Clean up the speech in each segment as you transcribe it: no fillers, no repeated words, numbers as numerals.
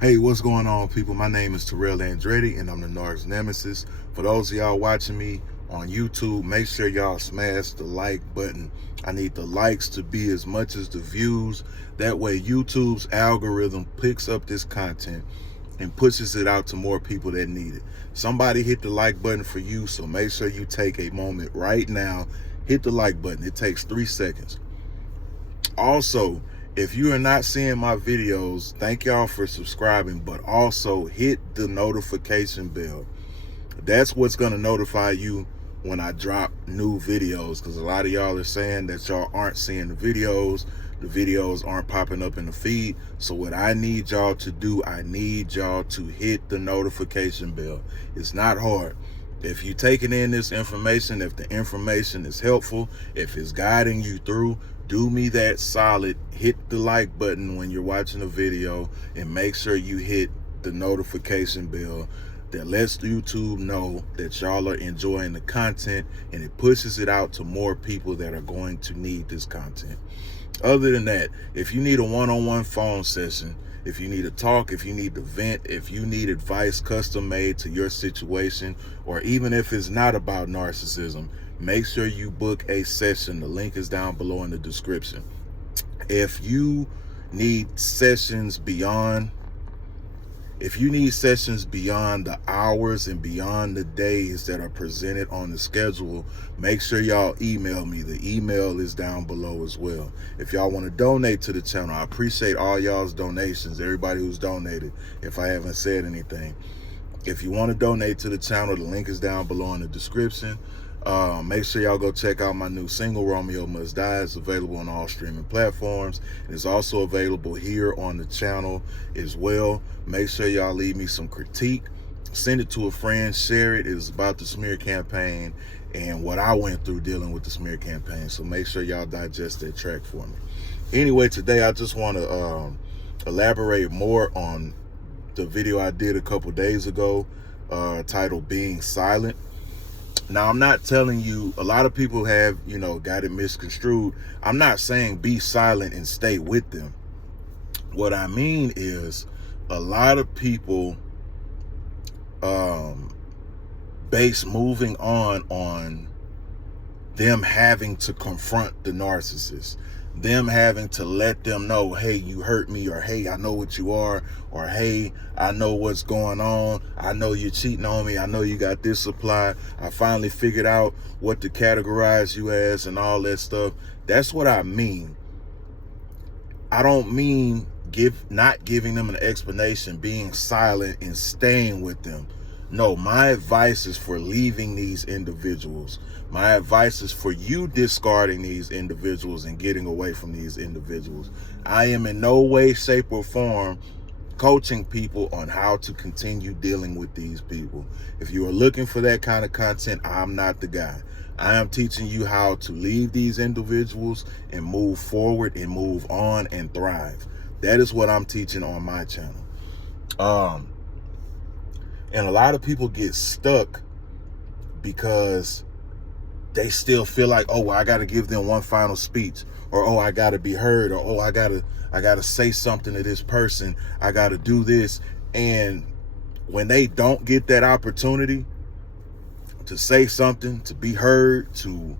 Hey, what's going on, people? My name is Terrell Andretti, and I'm the Narc's Nemesis. For those of y'all watching me on YouTube, make sure y'all smash the like button. I need the likes to be as much as the views. That way, YouTube's algorithm picks up this content and pushes it out to more people that need it. Somebody hit the like button for you, so make sure you take a moment right now. Hit the like button. It takes 3 seconds. Also, if you are not seeing my videos, thank y'all for subscribing, but also hit the notification bell. That's what's going to notify you when I drop new videos, because a lot of y'all are saying that y'all aren't seeing the videos aren't popping up in the feed. So what I need y'all to do, I need y'all to hit the notification bell. It's not hard. If you're taking in this information, if the information is helpful, if it's guiding you through, do me that solid. Hit the like button when you're watching a video, and make sure you hit the notification bell. That lets YouTube know that y'all are enjoying the content, and it pushes it out to more people that are going to need this content. Other than that, if you need a one-on-one phone session, if you need to talk, if you need to vent, if you need advice custom made to your situation, or even if it's not about narcissism, make sure you book a session. The link is down below in the description. If you need sessions beyond the hours and beyond the days that are presented on the schedule, make sure y'all email me. The email is down below as well. If y'all want to donate to the channel, I appreciate all y'all's donations, everybody who's donated, if I haven't said anything. If you want to donate to the channel, the link is down below in the description. Make sure y'all go check out my new single, Romeo Must Die. It's available on all streaming platforms. It's also available here on the channel as well. Make sure y'all leave me some critique. Send it to a friend, share it. It's about the smear campaign and what I went through dealing with the smear campaign. So make sure y'all digest that track for me. Anyway, today I just want to elaborate more on the video I did a couple days ago, titled Being Silent. Now, I'm not telling you, a lot of people have, got it misconstrued. I'm not saying be silent and stay with them. What I mean is, a lot of people base moving on them having to confront the narcissist, them having to let them know, hey, you hurt me, or hey, I know what you are, or hey, I know what's going on, I know you're cheating on me, I know you got this supply, I finally figured out what to categorize you as, and all that stuff. That's what I mean. I don't mean not giving them an explanation, being silent and staying with them. No, my advice is for leaving these individuals. My advice is for you discarding these individuals and getting away from these individuals. I am in no way, shape, or form coaching people on how to continue dealing with these people. If you are looking for that kind of content, I'm not the guy. I am teaching you how to leave these individuals and move forward and move on and thrive. That is what I'm teaching on my channel. And a lot of people get stuck because they still feel like, oh, well, I got to give them one final speech, or oh, I got to be heard, or oh, I got to say something to this person, I got to do this. And when they don't get that opportunity to say something, to be heard, to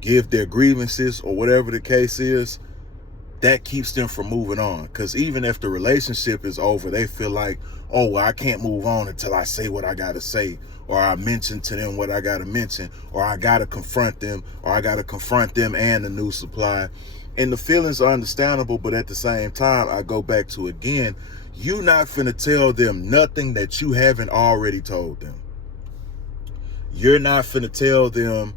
give their grievances or whatever the case is, that keeps them from moving on. Because even if the relationship is over, they feel like, oh, well, I can't move on until I say what I got to say, or I mention to them what I got to mention, or I got to confront them, or I got to confront them and the new supply. And the feelings are understandable, but at the same time, I go back to, again, you not finna tell them nothing that you haven't already told them. You're not finna tell them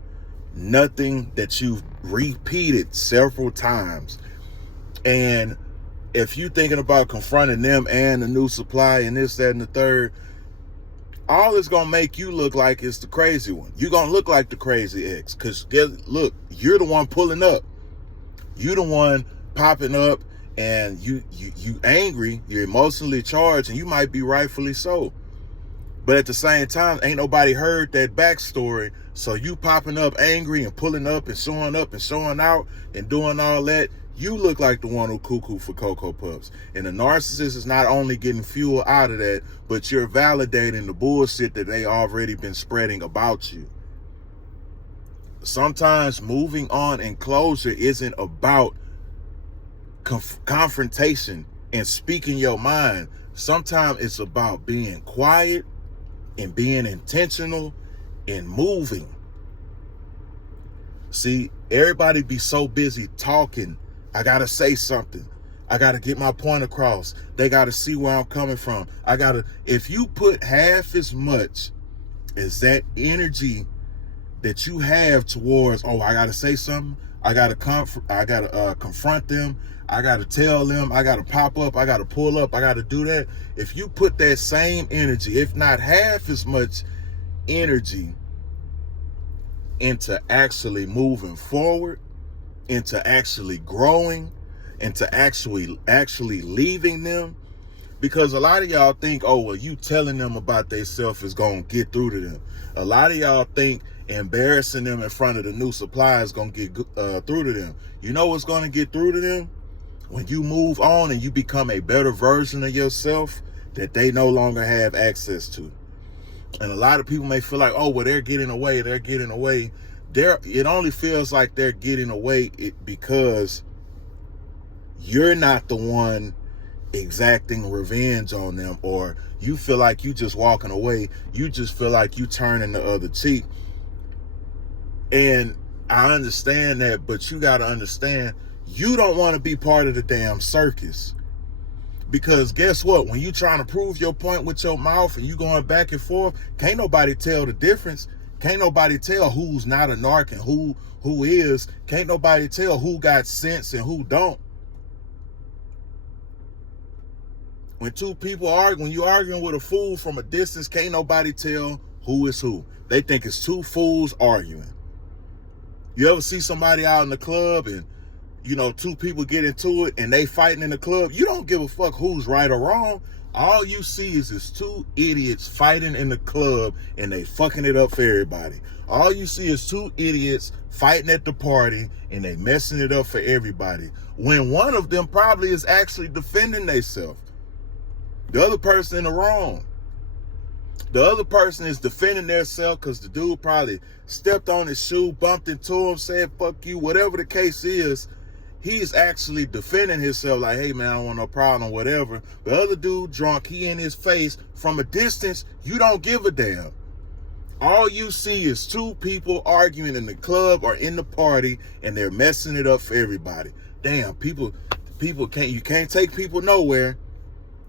nothing that you've repeated several times. And if you're thinking about confronting them and the new supply and this, that, and the third, all it's going to make you look like is the crazy one. You're going to look like the crazy ex, because look, you're the one pulling up. You're the one popping up, and you angry, you're emotionally charged, and you might be rightfully so. But at the same time, ain't nobody heard that backstory. So you popping up angry and pulling up and showing out and doing all that, You look like the one who cuckoo for Cocoa Puffs. And the narcissist is not only getting fuel out of that, but you're validating the bullshit that they already been spreading about you. Sometimes moving on and closure isn't about confrontation and speaking your mind. Sometimes it's about being quiet and being intentional and moving. See, everybody be so busy talking. I gotta say something. I gotta get my point across. They gotta see where I'm coming from. If you put half as much as that energy that you have towards, oh, I gotta say something, I gotta confront them, I gotta tell them, I gotta pop up, I gotta pull up, I gotta do that. If you put that same energy, if not half as much energy, into actually moving forward, into actually growing, into actually leaving them, because a lot of y'all think, oh, well, you telling them about themselves is gonna get through to them. A lot of y'all think embarrassing them in front of the new supply is gonna get through to them. You know what's gonna get through to them? When you move on and you become a better version of yourself that they no longer have access to. And a lot of people may feel like, oh, well, they're getting away. It only feels like they're getting away because you're not the one exacting revenge on them, or you feel like you just walking away. You just feel like you turning the other cheek. And I understand that, but you got to understand, you don't want to be part of the damn circus. Because guess what? When you trying to prove your point with your mouth and you going back and forth, can't nobody tell the difference. Can't nobody tell who's not a narc and who is. Can't nobody tell who got sense and who don't. When two people argue, when you arguing with a fool from a distance, can't nobody tell who is who. They think it's two fools arguing. You ever see somebody out in the club and, you know, two people get into it and they fighting in the club? You don't give a fuck who's right or wrong. All you see is two idiots fighting in the club and they fucking it up for everybody. All you see is two idiots fighting at the party and they messing it up for everybody. When one of them probably is actually defending themselves. The other person in the wrong. The other person is defending themselves because the dude probably stepped on his shoe, bumped into him, said, fuck you, whatever the case is. He's actually defending himself like, hey, man, I don't want no problem, whatever. The other dude drunk, he in his face. From a distance, you don't give a damn. All you see is two people arguing in the club or in the party, and they're messing it up for everybody. Damn, people you can't take people nowhere.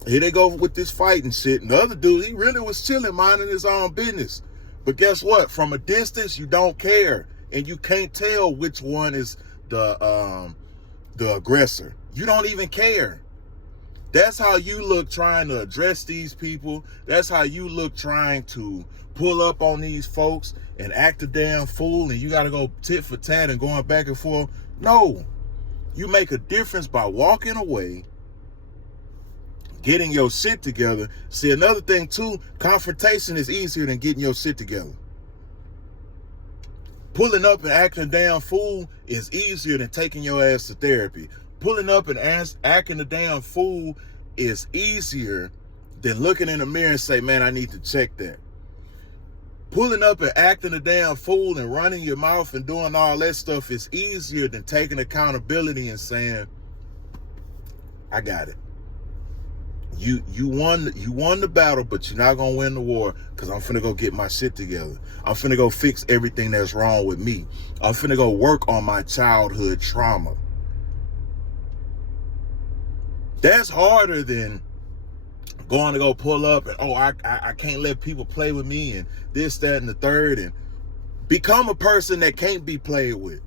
Here they go with this fighting shit. And the other dude, he really was chilling, minding his own business. But guess what? From a distance, you don't care. And you can't tell which one is the aggressor. You don't even care. That's how you look trying to address these people. That's how you look trying to pull up on these folks and act a damn fool, and you got to go tit for tat and going back and forth. No. You make a difference by walking away, getting your shit together. See, another thing too, confrontation is easier than getting your shit together. Pulling up and acting a damn fool is easier than taking your ass to therapy. Pulling up and acting a damn fool is easier than looking in the mirror and say, man, I need to check that. Pulling up and acting a damn fool and running your mouth and doing all that stuff is easier than taking accountability and saying, I got it. You won the battle, but you're not gonna win the war, because I'm finna go get my shit together. I'm finna go fix everything that's wrong with me. I'm finna go work on my childhood trauma. That's harder than going to go pull up and, oh, I can't let people play with me and this, that, and the third, and become a person that can't be played with.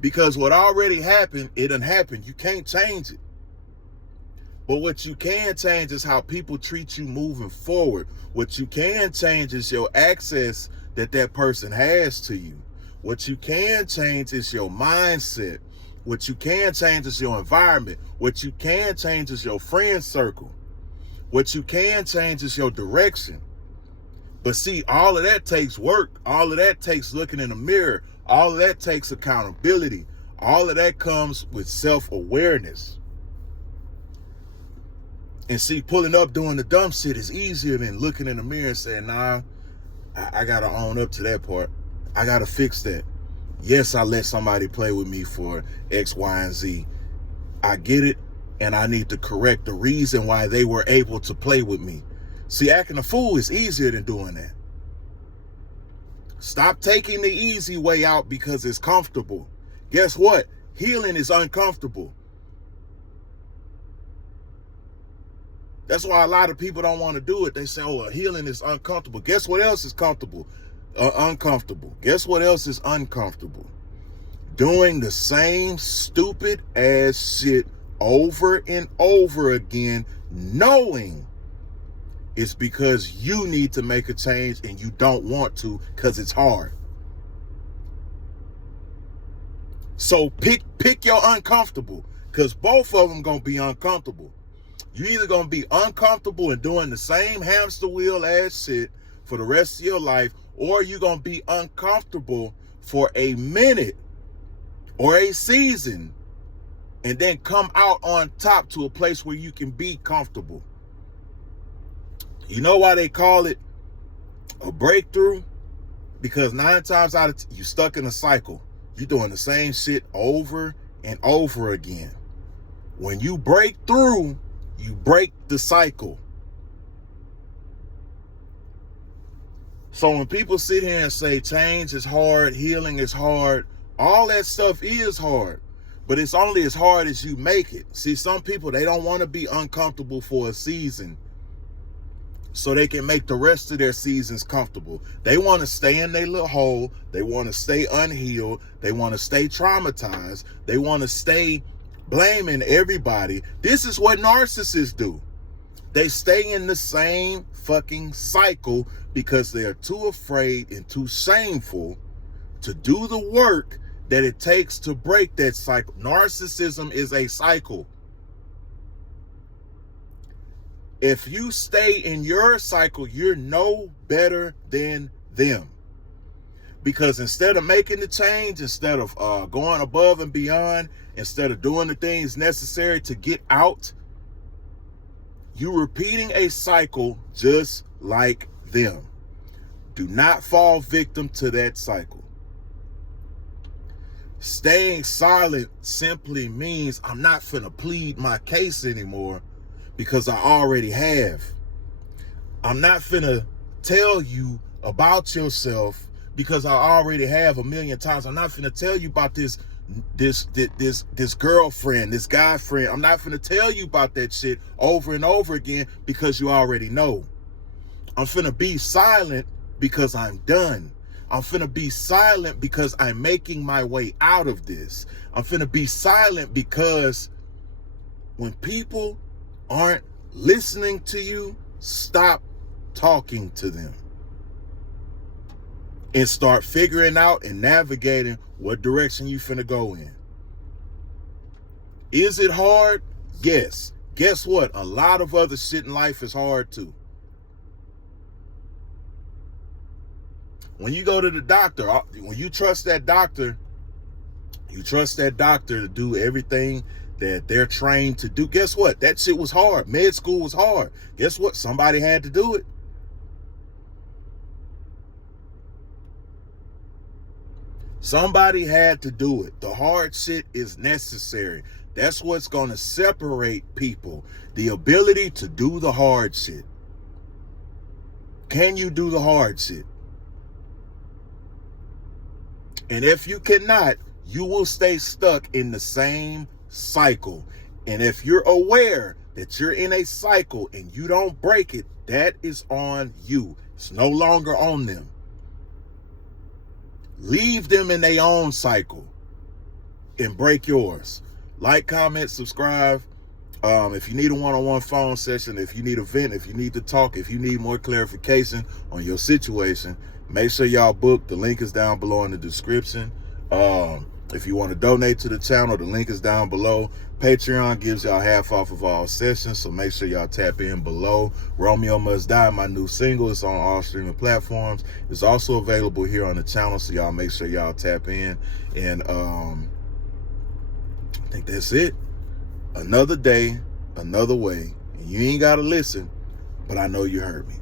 Because what already happened, it done happened. You can't change it. But what you can change is how people treat you moving forward. What you can change is your access that person has to you. What you can change is your mindset. What you can change is your environment. What you can change is your friend circle. What you can change is your direction. But see, all of that takes work. All of that takes looking in the mirror. All of that takes accountability. All of that comes with self-awareness. And see, pulling up doing the dumb shit is easier than looking in the mirror and saying, nah, I gotta own up to that part. I gotta fix that. Yes, I let somebody play with me for X, Y, and Z. I get it, and I need to correct the reason why they were able to play with me. See, acting a fool is easier than doing that. Stop taking the easy way out because it's comfortable. Guess what? Healing is uncomfortable. That's why a lot of people don't want to do it. They say, oh, healing is uncomfortable. Guess what else is comfortable? Uncomfortable. Guess what else is uncomfortable? Doing the same stupid ass shit over and over again, knowing it's because you need to make a change and you don't want to because it's hard. So pick your uncomfortable, because both of them gonna be uncomfortable. You either gonna be uncomfortable and doing the same hamster wheel ass shit for the rest of your life, or you gonna be uncomfortable for a minute or a season and then come out on top to a place where you can be comfortable. You know why they call it a breakthrough? Because 9 times out of 10, you're stuck in a cycle. You're doing the same shit over and over again. When you break through, you break the cycle. So when people sit here and say change is hard, healing is hard, all that stuff is hard, but it's only as hard as you make it. See, some people, they don't want to be uncomfortable for a season so they can make the rest of their seasons comfortable. They want to stay in their little hole. They want to stay unhealed. They want to stay traumatized. They want to stay blaming everybody. This is what narcissists do. They stay in the same fucking cycle because they're too afraid and too shameful to do the work that it takes to break that cycle. Narcissism is a cycle. If you stay in your cycle, you're no better than them. Because instead of making the change, instead of going above and beyond, instead of doing the things necessary to get out, you're repeating a cycle just like them. Do not fall victim to that cycle. Staying silent simply means I'm not finna plead my case anymore because I already have. I'm not finna tell you about yourself because I already have 1,000,000 times. I'm not finna tell you about this girlfriend, this guy friend. I'm not finna tell you about that shit over and over again because you already know. I'm finna be silent because I'm done. I'm finna be silent because I'm making my way out of this. I'm finna be silent because when people aren't listening to you, stop talking to them and start figuring out and navigating what direction you finna go in. Is it hard? Yes. Guess what? A lot of other shit in life is hard too. When you go to the doctor, when you trust that doctor, you trust that doctor to do everything that they're trained to do. Guess what? That shit was hard. Med school was hard. Guess what? Somebody had to do it. Somebody had to do it. The hard shit is necessary. That's what's going to separate people. The ability to do the hard shit. Can you do the hard shit? And if you cannot, you will stay stuck in the same cycle. And if you're aware that you're in a cycle and you don't break it, that is on you. It's no longer on them. Leave them in their own cycle and break yours. Like, comment, subscribe. If you need a one-on-one phone session, if you need a vent, if you need to talk, if you need more clarification on your situation, make sure y'all book. The link is down below in the description. If you want to donate to the channel, the link is down below. Patreon gives y'all half off of all sessions, so make sure y'all tap in below. Romeo Must Die, my new single, is on all streaming platforms. It's also available here on the channel, so y'all make sure y'all tap in. And think that's it. Another day, another way. And you ain't got to listen, but I know you heard me.